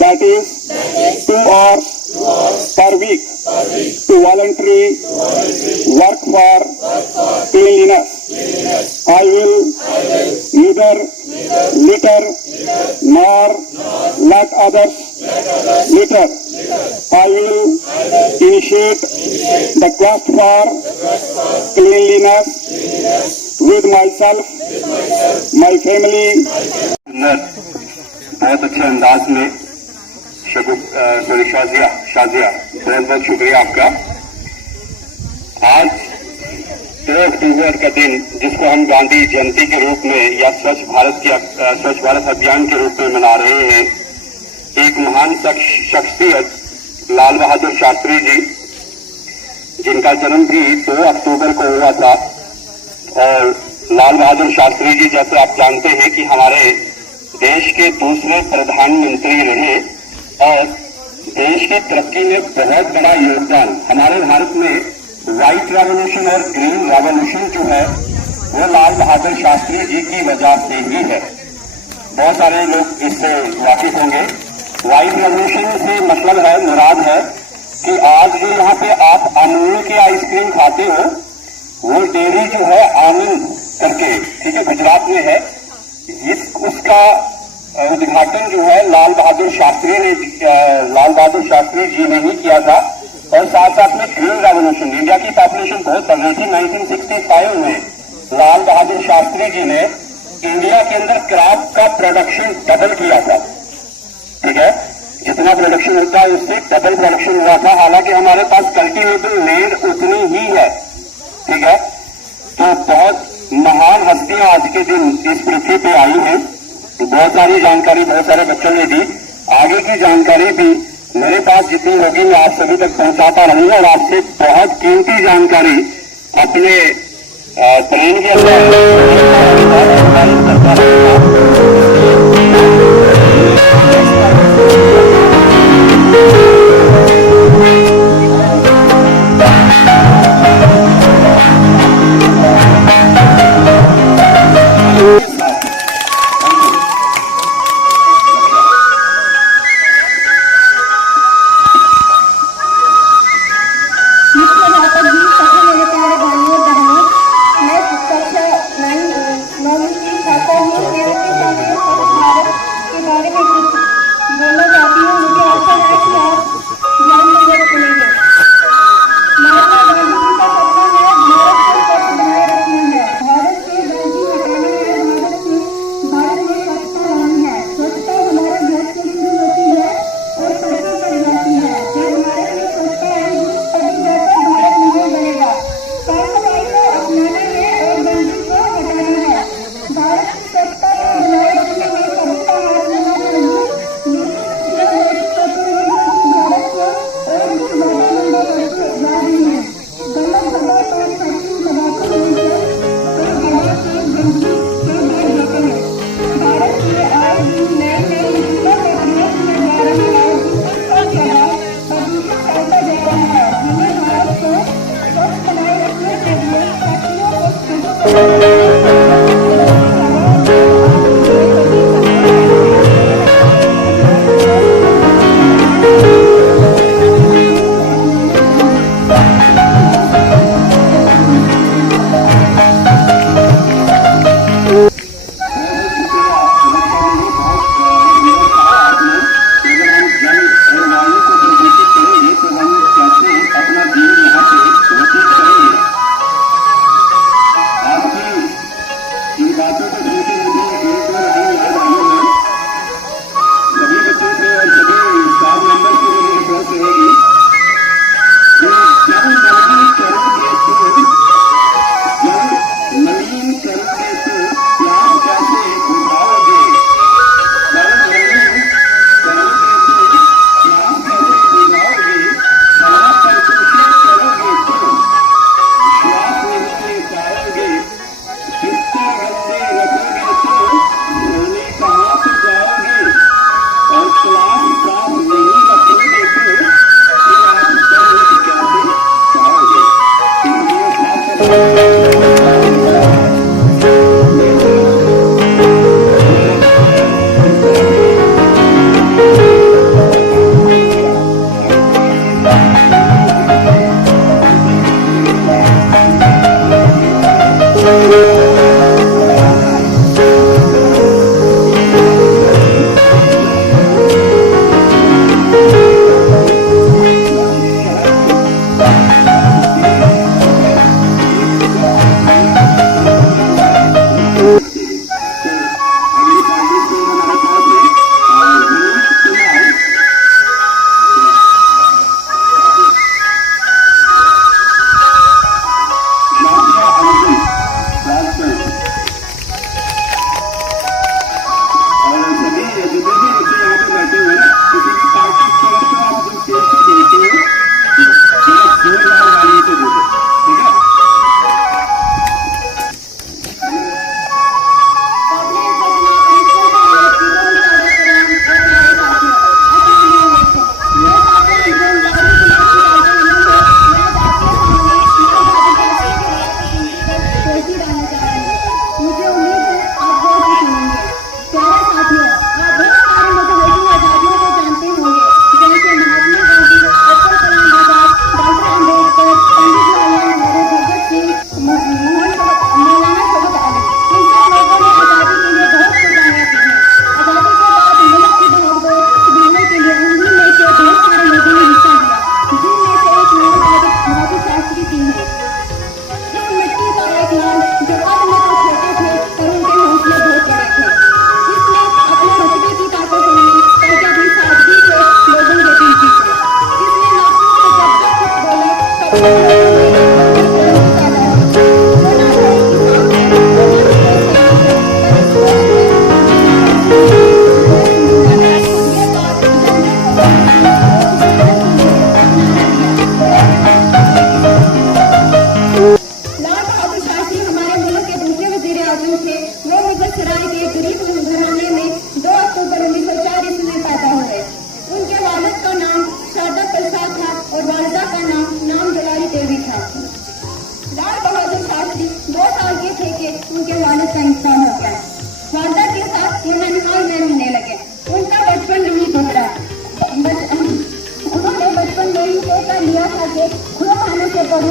that is 2 hours per week to voluntarily work for cleanliness. I will neither litter nor let others litter. I will initiate the quest for cleanliness with myself, my family. बहुत अच्छे अंदाज में शाजिया बहुत बहुत शुक्रिया आपका। आज 2 अक्टूबर का दिन जिसको हम गांधी जयंती के रूप में या स्वच्छ भारत अभियान के रूप में मना रहे हैं, एक महान शख्सियत लाल बहादुर शास्त्री जी, जिनका जन्म भी 2 अक्टूबर को हुआ था। और लाल बहादुर शास्त्री जी, जैसे आप जानते हैं कि हमारे देश के दूसरे प्रधानमंत्री रहे और देश की तरक्की में बहुत बड़ा योगदान। हमारे भारत में व्हाइट रेवोल्यूशन और ग्रीन रेवोल्यूशन जो है वो लाल बहादुर शास्त्री जी की वजह से ही है। बहुत सारे लोग इससे वाकिफ होंगे। व्हाइट रेवोल्यूशन से मतलब है, मुराद है कि आज जो यहाँ पे आप अमूल के आइसक्रीम खाते हो, वो डेयरी जो है आनंद करके, ठीक है, गुजरात में है, उसका उद्घाटन जो है लाल बहादुर शास्त्री जी ने ही किया था। और साथ साथ में ग्रीन रेवोल्यूशन, इंडिया की पॉपुलेशन बहुत बढ़ रही थी। 1965 में लाल बहादुर शास्त्री जी ने इंडिया के अंदर क्रॉप का प्रोडक्शन डबल किया था, ठीक है, जितना प्रोडक्शन होता है उससे डबल प्रोडक्शन हुआ था। हालांकि हमारे पास कल्टीवेबल लैंड उतनी ही है, ठीक है। तो बहुत महान हस्तियां आज के दिन इस पृथ्वी पे आई हैं। बहुत सारी जानकारी बहुत सारे बच्चों ने दी। आगे की जानकारी भी मेरे पास जितनी होगी मैं आप सभी तक पहुंचाता रहूंगा और आपसे बहुत कीमती जानकारी अपने ट्रेन के अंदर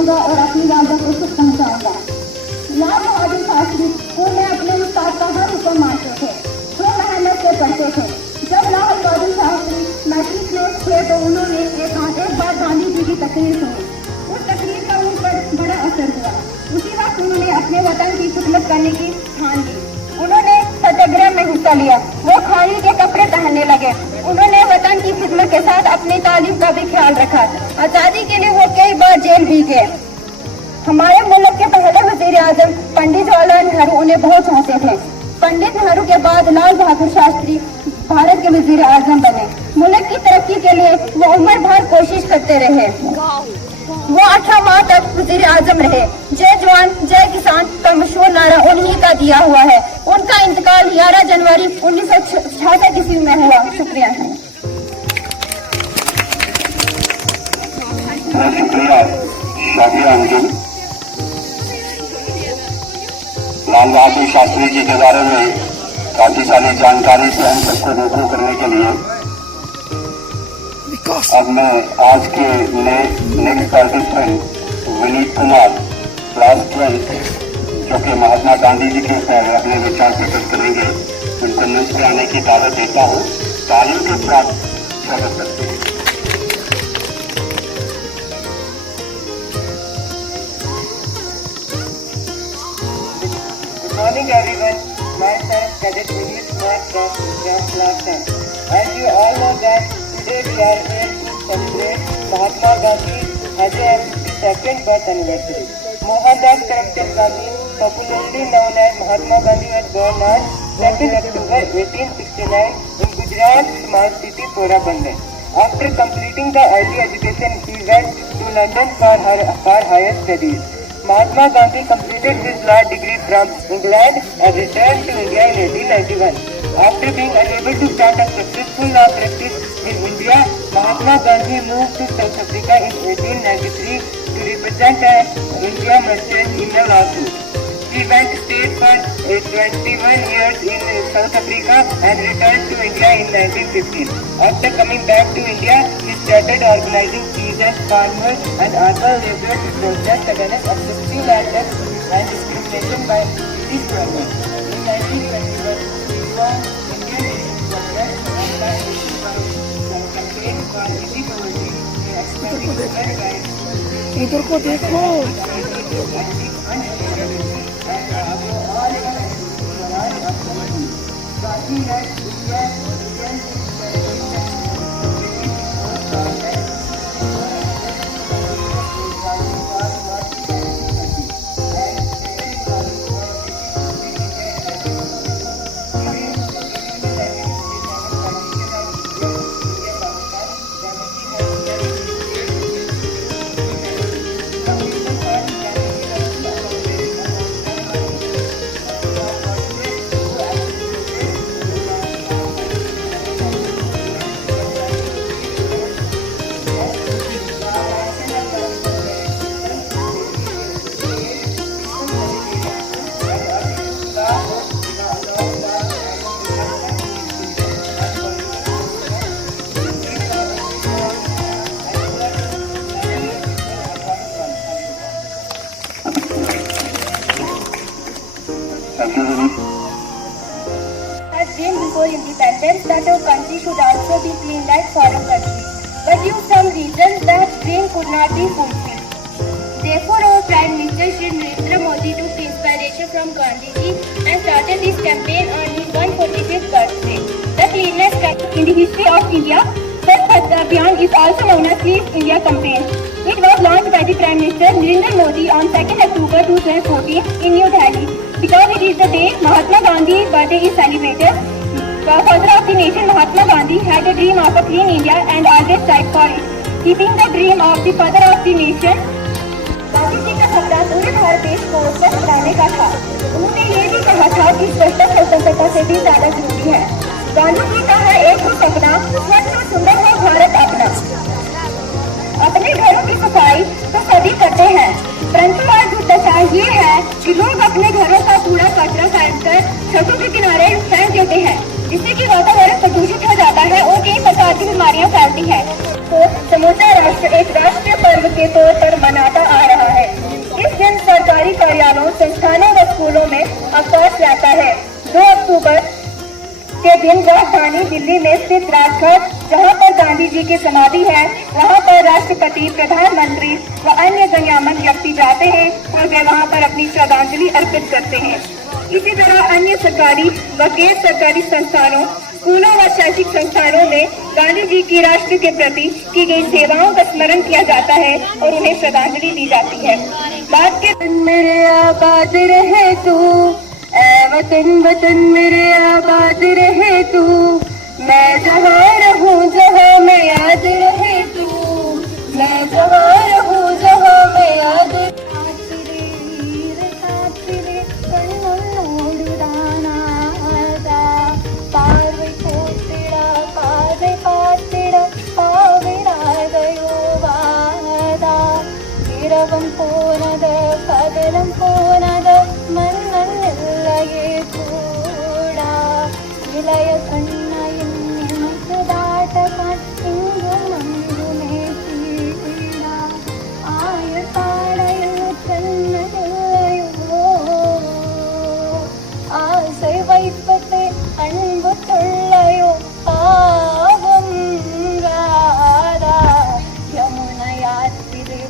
रहूंगा और अपनी वादा को सुख पहुंचाऊंगा। लाल बहादुर शास्त्री स्कूल में अपने उस्ताद का हर हुक्म मानते थे, जो मेहनत से पढ़ते थे। जब लाल बहादुर शास्त्री मैट्रिक में थे तो उन्होंने एक बार गांधी जी की तकरीर सुनी। उस तकरीर का उन पर बड़ा असर हुआ। उसी वक्त उन्होंने अपने वतन की खिदमत करने की ठान ली। उन्होंने सत्याग्रह में हिस्सा लिया। वो खादी के कपड़े पहनने लगे। उन्होंने वतन की खिदमत के साथ अपनी तालीम का भी ख्याल रखा। आजादी के लिए वो कई बार जेल भी गए। हमारे मुल्क के पहले वजीर आजम पंडित जवाहरलाल नेहरू उन्हें बहुत चाहते थे। पंडित नेहरू के बाद लाल बहादुर शास्त्री भारत के वजीर आजम बने। मुल्क की तरक्की के लिए वो उम्र भर कोशिश करते रहे। वो 18 माह तक वजीर आजम रहे। जय जवान जय किसान का मशहूर नारा उन्हीं का दिया हुआ है। उनका इंतकाल 11 जनवरी 1966 ईस्वी में हुआ। शुक्रिया। शुक्रिया शाफिया अंजुम। लाल बहादुर शास्त्री जी के बारे में काफी सारी जानकारी से हम सबको रूबरू करने के लिए अब मैं आज के next participant Vineet Kumar class 12 जो कि महात्मा गांधी जी के ऊपर अपने विचार प्रकट करेंगे, उनको मंच पर आने की दावत देता हूँ। तालियों के साथ स्वागत करते हैं। Good morning everyone. Myself Cadet Vineet Kumar from class 10. As you all know that today we are here to celebrate Mahatma Gandhi as a 52nd birth anniversary. Mohandas Karamchand Gandhi, popularly known as Mahatma Gandhi, was born on 2nd October 1869 in Gujarat, small city Porabandar. After completing the early education, he went to London for higher studies. Mahatma Gandhi completed his law degree from England and returned to India in 1891. After being unable to start a successful law practice in India, Mahatma Gandhi moved to South Africa in 1893 to represent India merchants in a lawsuit. He stayed for 21 years in South Africa and returned to India in 1915. After coming back to India, he started organizing peasant farmers and urban laborers to protest against excessive land tax and discrimination by British government. In 1921, he formed Indian National Congress and campaign for city poverty and expanding human rights. इधर को देखो। Has dreamed before independence that our country should also be clean like foreign countries. But due to some reasons that dream could not be fulfilled. Therefore, our Prime Minister Shri Narendra Modi took inspiration from Gandhiji and started this campaign on his 145th birthday. The cleanest campaign in the history of India, Swachh Abhiyan is also known as Clean India Campaign. It was launched by the Prime Minister Narendra Modi on 2nd October 2014 in New Delhi. Because it is the day Mahatma Gandhi's birthday is celebrated, the father of the nation Mahatma Gandhi had a dream of a clean India and always tried for it. Keeping the dream of the father of the nation, Gandhi ji का सपना पूरे भारत देश को स्वच्छ बनाने का था। उन्होंने ये भी कहा था कि स्वच्छता स्वतंत्रता से भी ज्यादा जरूरी है। गांधी जी का है एक ही सपना, स्वच्छ और सुंदर हो भारत अपना। अपने घरों की सफाई तो सभी करते हैं, परंतु आज दुर्दशा ये है कि लोग अपने घरों का कूड़ा कचरा फेंककर सड़कों के किनारे फेंक देते हैं, जिससे कि वातावरण प्रदूषित हो जाता है और कई प्रकार की बीमारियां फैलती है। तो समूचा राष्ट्र एक राष्ट्रीय पर्व के तौर पर मनाता आ रहा है। राजधानी दिल्ली में स्थित राजघाट, जहां पर गांधी जी की समाधि है, वहां पर राष्ट्रपति, प्रधानमंत्री व अन्य गण्यमान्य व्यक्ति जाते हैं और वे वहां पर अपनी श्रद्धांजलि अर्पित करते हैं। इसी तरह अन्य सरकारी व गैर सरकारी संस्थानों, स्कूलों व शैक्षिक संस्थानों में गांधी जी की राष्ट्र के प्रति की गई सेवाओं का स्मरण किया जाता है और उन्हें श्रद्धांजलि दी जाती है। बात के मेरे आबाद रहे तू, ऐ वतन वतन मेरे आबाद रहे तू, मैं जहाँ रहूं जहाँ मैं याद रहे तू, मैं जहाँ रहूं जहाँ मैं याद போனது பகலும் போனது மன்னல்லையே கூடா இளைய கண்ணையும் எனக்கு தாட்டகான் இங்கும் அங்குமே கீழா ஆயுள் பாடையில் சென்னதில்லையோ ஆசை வைப்பது அன்பு தொல்லையோ பாவம் ராதா யமுனையாற்றிலே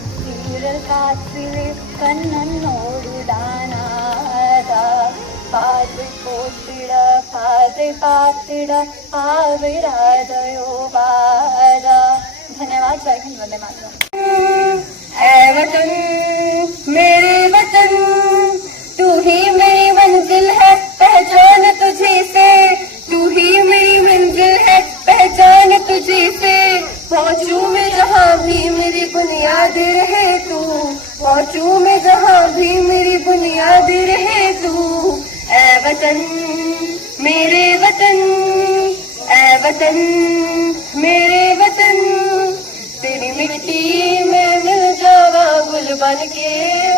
காற்றிலே கண்ணனோடுதானாதா பார்வை போட்டிட பாதை பார்த்திட ஆவிராதயோ வாதா। धन्यवाद। जय हिंद, वंदे मातरम। ऐ वतन मेरे वतन, तू ही मेरी मंजिल है, पहचान तुझे से, तू ही मेरी मंजिल है, पहचान तुझे से, पहुंचूं मैं जहाँ भी मेरी बुनियाद रहे तू, पहुंचूं मैं जहाँ भी मेरी बुनियाद रहे तू। ऐ वतन मेरे वतन, ऐ वतन मेरे वतन, तेरी मिट्टी में मिल जावा गुल बन के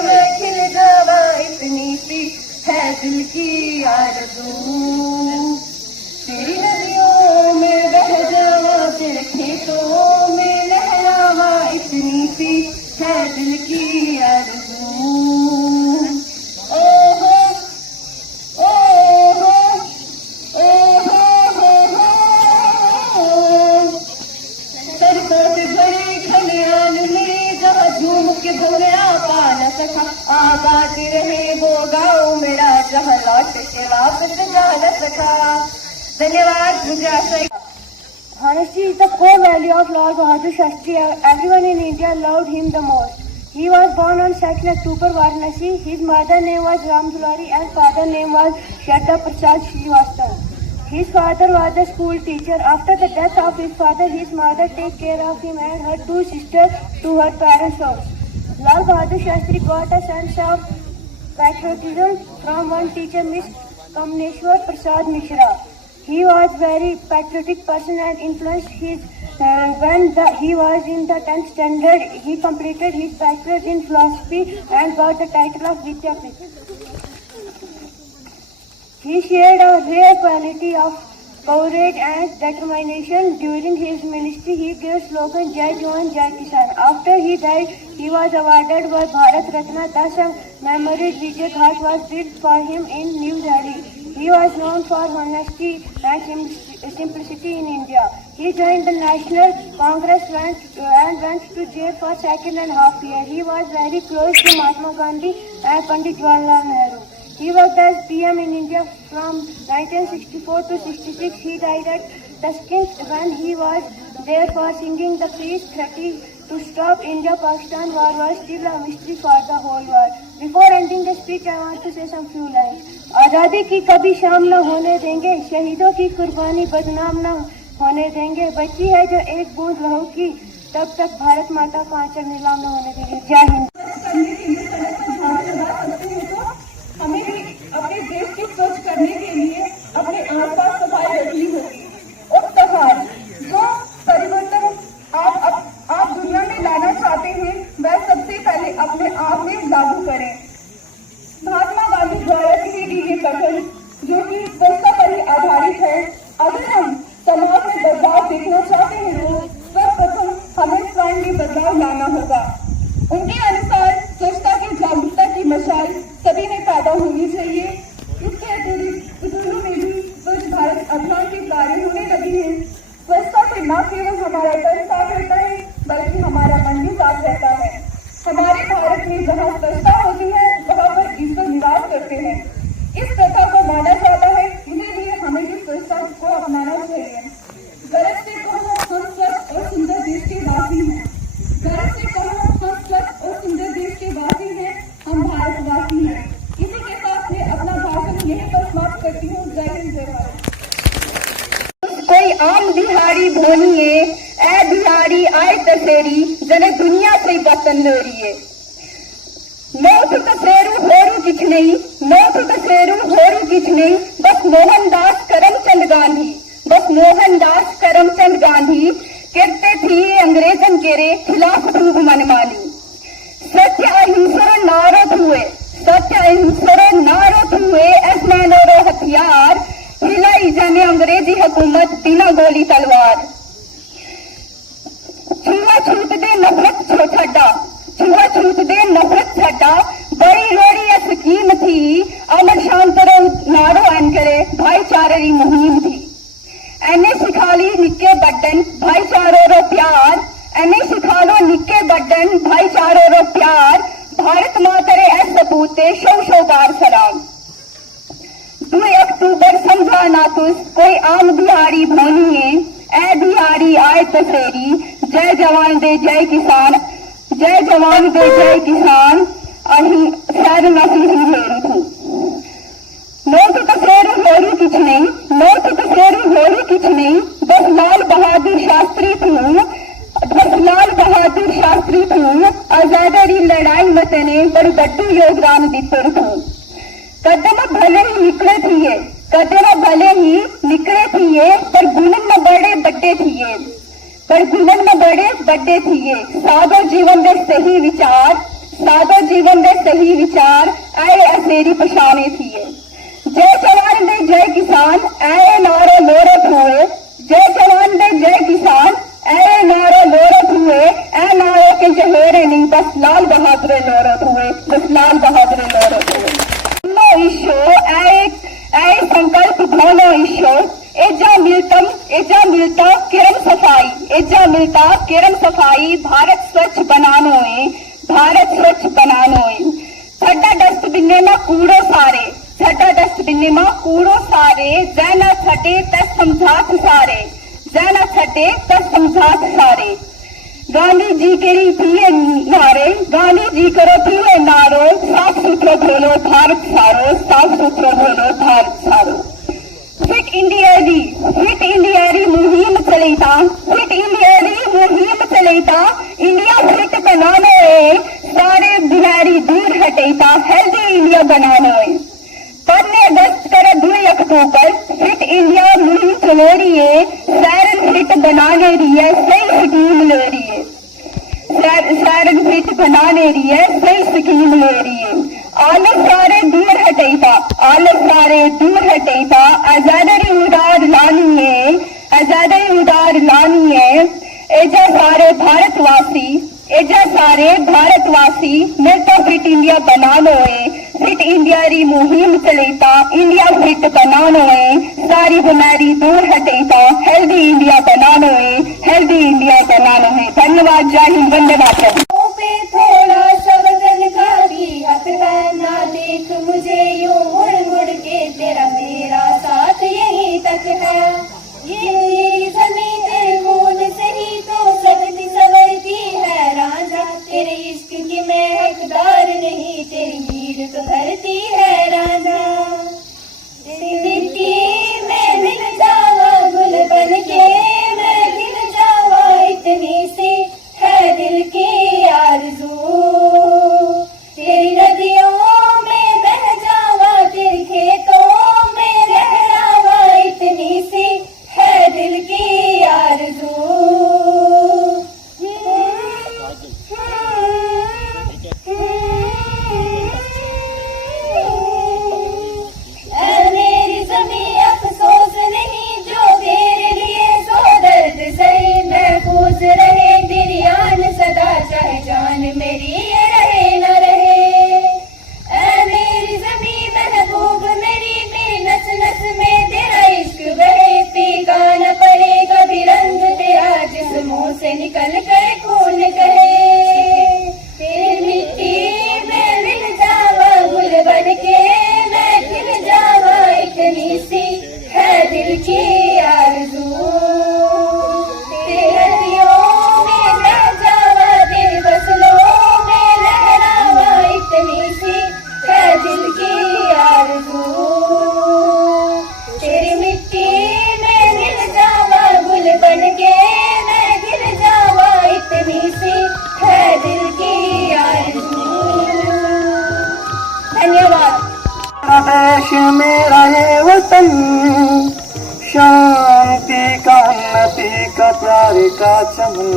मैं खिल जावा, इतनी सी है दिल की आरज़ू, तेरी नदियों में बह जावा, तेरे खेतों में लहरावा, इतनी सी है दिल की आरज़ू। ओहो ओहो ओहो सरसों से भरे खलियान में जहाँ झूम के भंगड़ा पा न सका, आबाद रहे वो गाँव मेरा जहाँ लौट के वापस जा न सका। धन्यवाद। मुझे आशा Honesty is the core value of Lal Bahadur Shastri. Everyone in India loved him the most. He was born on 2nd October, Varanasi. His mother name was Ram Dulari and father name was Shraddha Prasad Srivastava. His father was a school teacher. After the death of his father, his mother took care of him and her two sisters to her parents' house. Lal Bahadur Shastri got a sense of patriotism from one teacher, Miss Kamneshwar Prasad Mishra. He was very patriotic person and influenced his when he was in the 10th standard. He completed his bachelor's in philosophy and got the title of Vidyapith. He shared a rare quality of courage and determination. During his ministry, he gave slogan Jai Jawan, Jai Kisan. After he died, he was awarded with Bharat Ratna. Thus, a memorial Vijay Ghat was built for him in New Delhi. He was known for honesty and simplicity in India. He joined the National Congress and went to jail for 2.5 years. He was very close to Mahatma Gandhi and Pandit Jawaharlal Nehru. He worked as PM in India from 1964 to 66. He died at Tashkent when he was there for singing the peace treaty to stop India-Pakistan war was still a mystery for the whole world. Before ending the speech, I want to say some few lines. आजादी की कभी शाम न होने देंगे, शहीदों की कुर्बानी बदनाम न होने देंगे, बची है जो एक बूंद लहू की, तब तक भारत माता का आंचल नीलाम न होने देंगे। जय हिंद। हमें भी अपने देश की सोच करने के लिए अपने आसपास सफाई रखनी होगी और त्योहार जो परिवर्तन आप दुनिया में लाना चाहते हैं वह सबसे पहले अपने आप में लागू करें। महात्मा गांधी द्वारा की गई ये कथन जो कि स्वच्छता पर ही आधारित है, अगर हम समाज में बदलाव देखना चाहते हैं तो सर्वप्रथम हमें स्वयं में बदलाव लाना होगा। उनके अनुसार स्वच्छता की जागरूकता की मशाल सभी में पैदा होनी चाहिए। इसके अतिरिक्त स्कूलों में भी स्वच्छ भारत अभियान के कार्य होने लगे केवल हमारा तन साफ रहता है बल्कि हमारा मन भी साफ रहता है। हमारे भारत में जहाँ स्वच्छता होती है वहाँ पर ईश्वर निवास करते हैं। इस प्रथा को माना जाता है, इसीलिए हमें इस स्वच्छता को अपनाना चाहिए। गरज से कहो हम स्वच्छ और सुंदर देश के वासी हैं। गरज से कहो हम स्वच्छ और सुंदर देश के वासी हैं, हम भारतवासी हैं। इसी के साथ मैं अपना भाषण यहीं पर समाप्त करती हूँ। जय हिंद, जय भारत। कोई आम बिहारी भोनिए ए बिहारी आए तसेरी जने दुनिया से वतन लोरिए। नौथ तसेरू होरू किछ नहीं, नौथ तसेरू होरू किछ नहीं, बस मोहनदास करमचंद गांधी, बस मोहनदास करमचंद गांधी करते थे अंग्रेजन केरे खिलाफ खूब मनमानी। सत्य अहिंसा नारो हुए, सत्य अहिंसा नारो हुए ऐसा नोरो हथियार हिलाई जाने अंग्रेजी हुकूमत बिना गोली तलवार। छुआछूत दे नफरत छो छड्डा, छुआछूत दे नफरत छड्डा, बड़ी लोड़ी स्कीम थी अमर शांतरो नारो एनकरे भाईचारे री मुहिम थी। एने सिखाली निक्के बड्डन भाईचारो रो प्यार, एने सिखालो निक्के बड्डन भाईचारो रो प्यार, भारत मातरे ऐ सपूते शो शो बार सलाम। 2 अक्टूबर समझा ना तुस कोई आम बिहारी भोनिए ए बिहारी आए तसेरी, जय जवान दे जय किसान, जय जवान दे जय किसान, अही सर नसी ही हेरी थी। नोट तसेरू होरी किछ नहीं, नोट तसेरू होरी किछ नहीं, बस लाल बहादुर शास्त्री थी, बस लाल बहादुर शास्त्री थी, आजादी लड़ाई मतने बड़ी बड्डू योगदान दितर थी। कदम भले ही निकले थिए, कदम भले ही निकले थिए, पर गुणन में बड़े बड्डे थिए, पर गुणन में बड़े बड्डे थिए। सादो जीवन दे सही विचार, सादो जीवन दे सही विचार आए असेरी पछाने थिए। जय जवान दे जय किसान आए नारो लोरत हुए, जय जवान दे जय किसान आए नारो लोरत हुए, ए नारो के जहेरे नहीं बस लाल बहादुर लोरत हुए, बस लाल बहादुर लोरत हुए। ईशो ऐ संकल्प धोनो ईशो एजा मिलता किरण सफाई, एजा मिलता किरण सफाई, भारत स्वच्छ बनानो है, भारत स्वच्छ बनानो है। छड्डा डस्टबिन में कूड़ो सारे, छड्डा डस्टबिन में कूड़ो सारे, जैना छटे तस समझात सारे, जैना छटे तस समझात सारे। गांधी जी के थिए नारे, गांधी जी करो थिए नारो, साफ सुथरो बोलो भारत सारो, साफ सुथरो बोलो भारत सारो। फिट इंडिया री मुहिम चलेता, फिट इंडिया री मुहिम चलेता, इंडिया फिट बनानो है, सारे बिहारी दूर हटेता, हेल्दी इंडिया बनानो है। 15 अगस्त कर 2 अक्टूबर फिट इंडिया मुहिम चलो रही है, सारन फिट बनाने रही है, सही स्कीम ले रही है, सारन फिट बनाने रही है, सही स्कीम ले रही है। आलस सारे दूर हटेता, आलस सारे दूर हटेता, आजादी उदार लानी है, आजादी उदार लानी है। एजा सारे भारतवासी, एजा सारे भारतवासी मिलकर फिट इंडिया बनानो है, फिट इंडिया री मुहिम चलेता, इंडिया फिट बनानो है, सारी बीमारी दूर हटेता, हेल्दी इंडिया बनानो है, हेल्दी इंडिया बनानो है। धन्यवाद, जय हिंद, वंदे मातरम। पे थोड़ा सा वजन का भी हक है ना, देख मुझे यूं मुड़ मुड़ के, तेरा मेरा साथ यहीं तक है। ये मेरी ज़मीं तेरे खून से ही तो सजती संवरती है रांझा, तेरे इश्क की मैं हकदार नहीं, तेरी हीर तो धरती है रांझा। तेरी मिट्टी में मिल जावा गुल बन के, मैं गिर जावा इतनी सी है दिल की से निकल कर खून कहे, तेरी मिट्टी में मिल जावा गुल बन के मैं खिल जावा, इतनी सी है दिल की आरज़ू। तेरी नदियों में बह जावा, तेरी फसलों में लहरावा, इतनी सी है दिल की आरज़ू। तेरी मिट्टी में मिल जावा गुल बन के मैं गिर जावा, इतनी सी है दिल की आरज़ू। धन्यवाद। देश मेरा ये वतन, शांति का उन्नति का प्यार का चमन,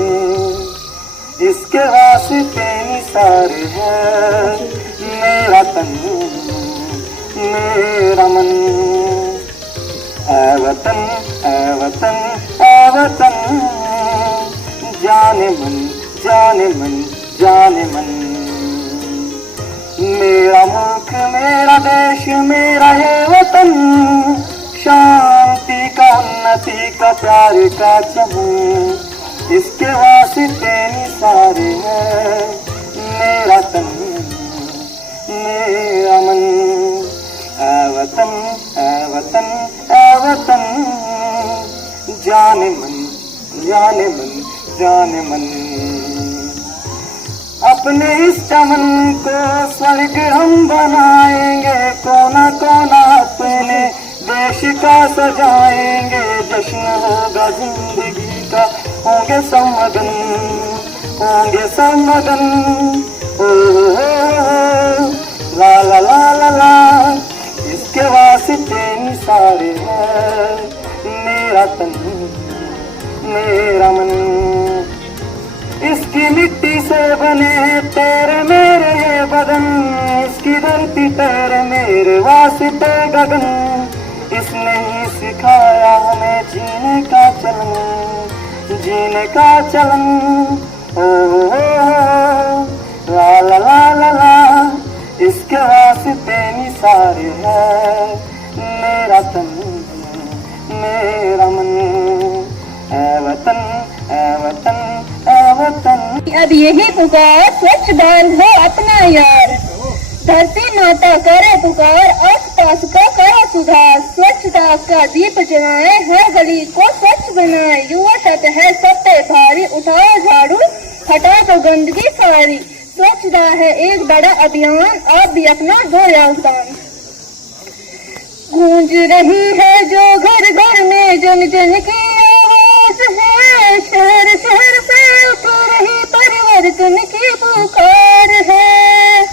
इसके वास्ते निसार है मेरा तन मेरा मन। ऐ वतन ऐ वतन ऐ वतन, जाने मन जाने मन जाने मन। मेरा मुल्क मेरा देश मेरा ये वतन, शांति का उन्नति का प्यार का चमन, इसके वास्ते निसारे है मेरा तन मेरा मन। ऐ वतन ऐ वतन ऐ वतन, जाने मन जाने मन जाने मन। अपने इस चमन को स्वर्ग हम बनाएंगे, कोना कोना अपने देश का सजाएंगे। जश्न होगा जिंदगी का, होंगे सम्मगन होंगे सम्मगन। ओ ला ला ला ला ला, इसके वास्ते निसारे है मेरा तन मेरा मन। इसकी मिट्टी से बने तेरे मेरे ये बदन, इसकी धरती तेरे मेरे वास्ते गगन। इसने ही सिखाया हमें जीने का चलन जीने का चलन। ओ ला ला ला ला ला, इसके वास्ते निसारे है मेरा तन मेरा मन। ऐ वतन ऐ वतन ऐ वतन। अब यही पुकार, स्वच्छ बांधो अपना यार, धरती माता करे पुकार, आस पास का करे सुधार। स्वच्छता का दीप जलाए, हर गली को स्वच्छ बनाए। युवा शत है सब पे भारी, उठाओ झाड़ू हटा दो गंदगी सारी। स्वच्छता है एक बड़ा अभियान, आप भी अपना दो योगदान। गूंज रही है जो घर घर में जन जन की आवाज है, शहर शहर से उठ रही परिवर्तन की पुकार है।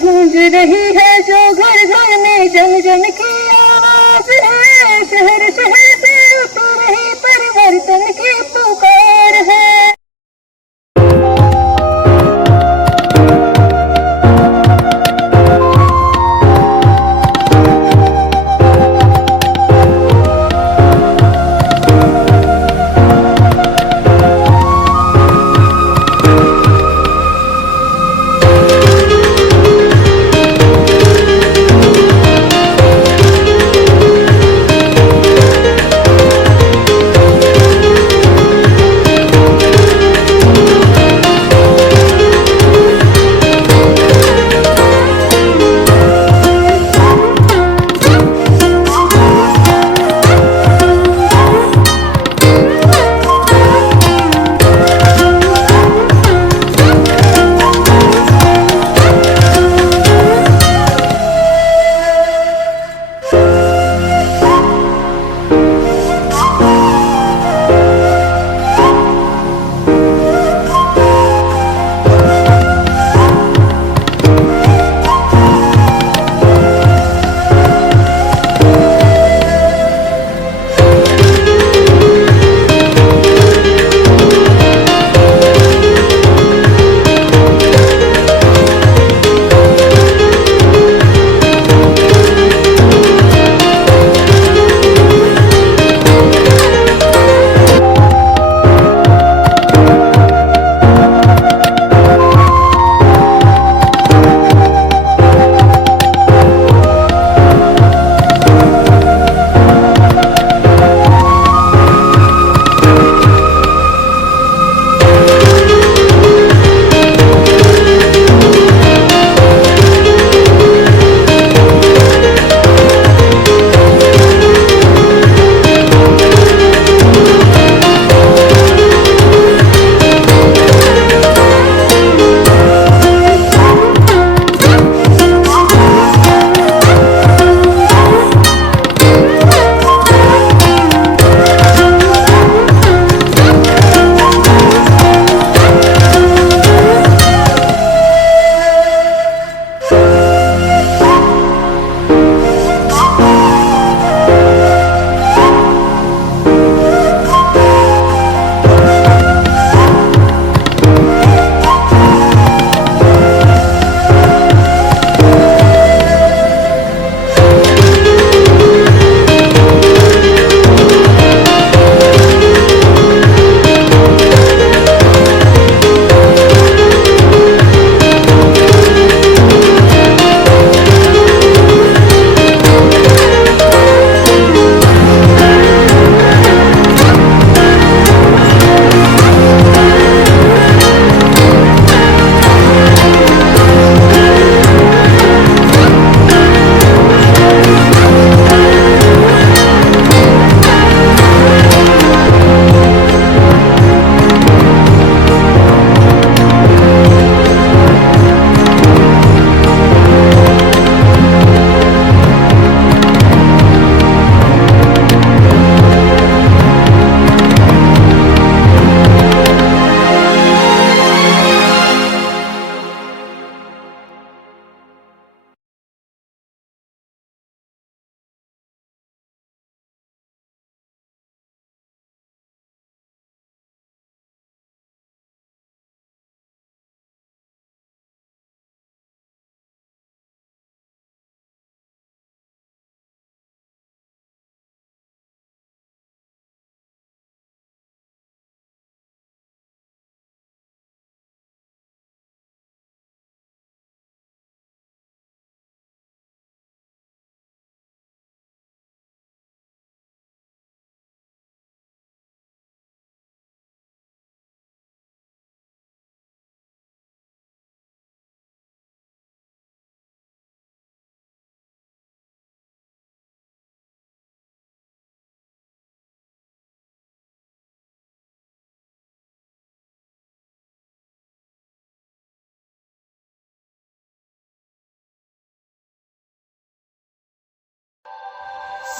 गूंज रही है जो घर घर में जन जन की आवाज है, शहर शहर से उठ रही परिवर्तन की पुकार है।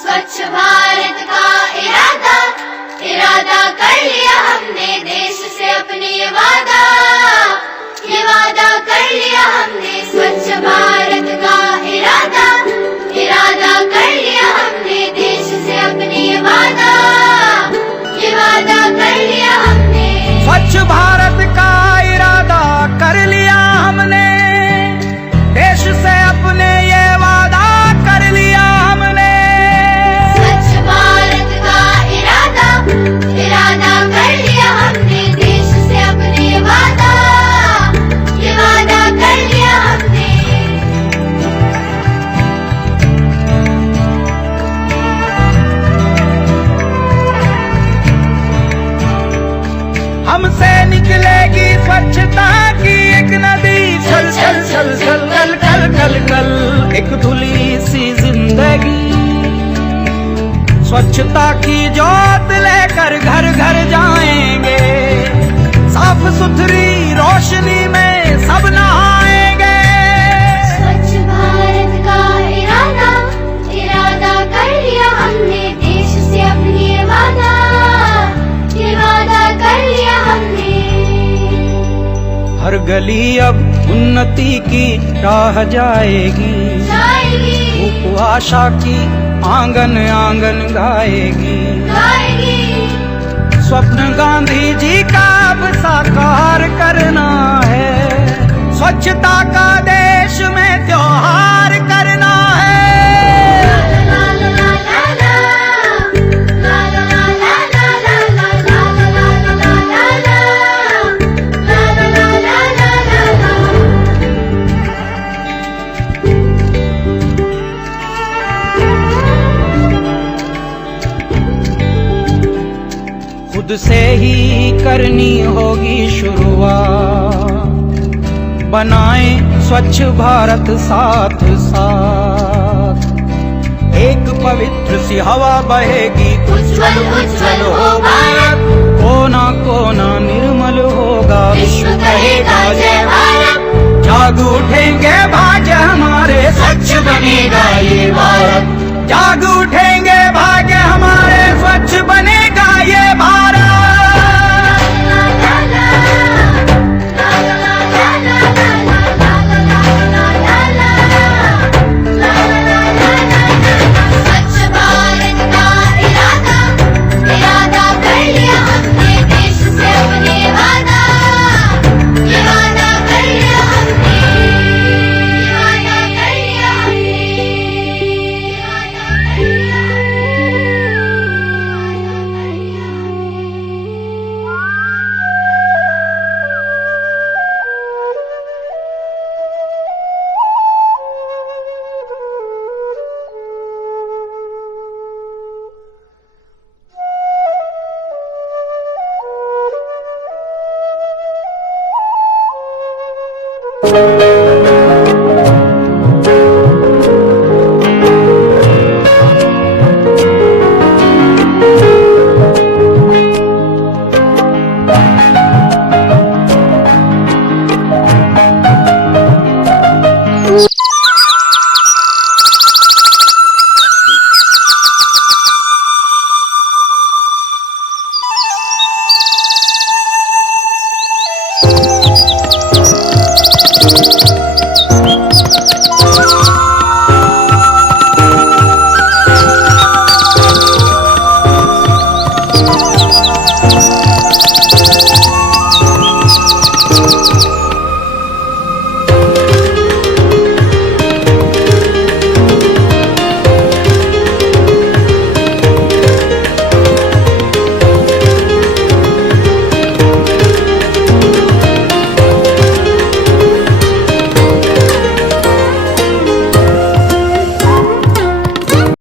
स्वच्छ भारत का इरादा इरादा कर लिया हमने, देश से अपने ये वादा कर लिया हमने। स्वच्छ भारत का इरादा इरादा कर लिया हमने, देश से अपने ये वादा कर लिया हमने। स्वच्छ भारत का इरादा कर लिया हमने, देश से अपने ये वादा कर लिया हमने। स्वच्छ भारत का इरादा इरादा कर लिया हमने, देश से अपने ये वादा कर लिया हमने। हमसे निकलेगी स्वच्छता की एक नदी, चल चल चल चल कल कल कल कल एक धुली सी जिंदगी। स्वच्छता की जोत लेकर घर घर जाएंगे, साफ सुथरी रोशनी में सब नहाएंगे। स्वच्छ भारत का इरादा इरादा कर लिया हमने, देश से अपनी ये वादा कर लिया हमने। हर गली अब उन्नति की राह जाएगी, धूप आशा की आंगन आंगन गाएगी। स्वप्न गांधी जी का अब साकार करना है, स्वच्छता का देश में त्योहार करना है। खुद से ही करनी होगी शुरुआत, बनाएं स्वच्छ भारत साथ साथ। एक पवित्र सी हवा बहेगी, उज्जवल उज्जवल हो भारत। कोना कोना निर्मल होगा, विश्व कहेगा जय भारत। जाग उठेंगे भाग्य हमारे, स्वच्छ बनेगा ये भारत। जाग उठेंगे भाग्य हमारे, स्वच्छ बनेगा ये भारत।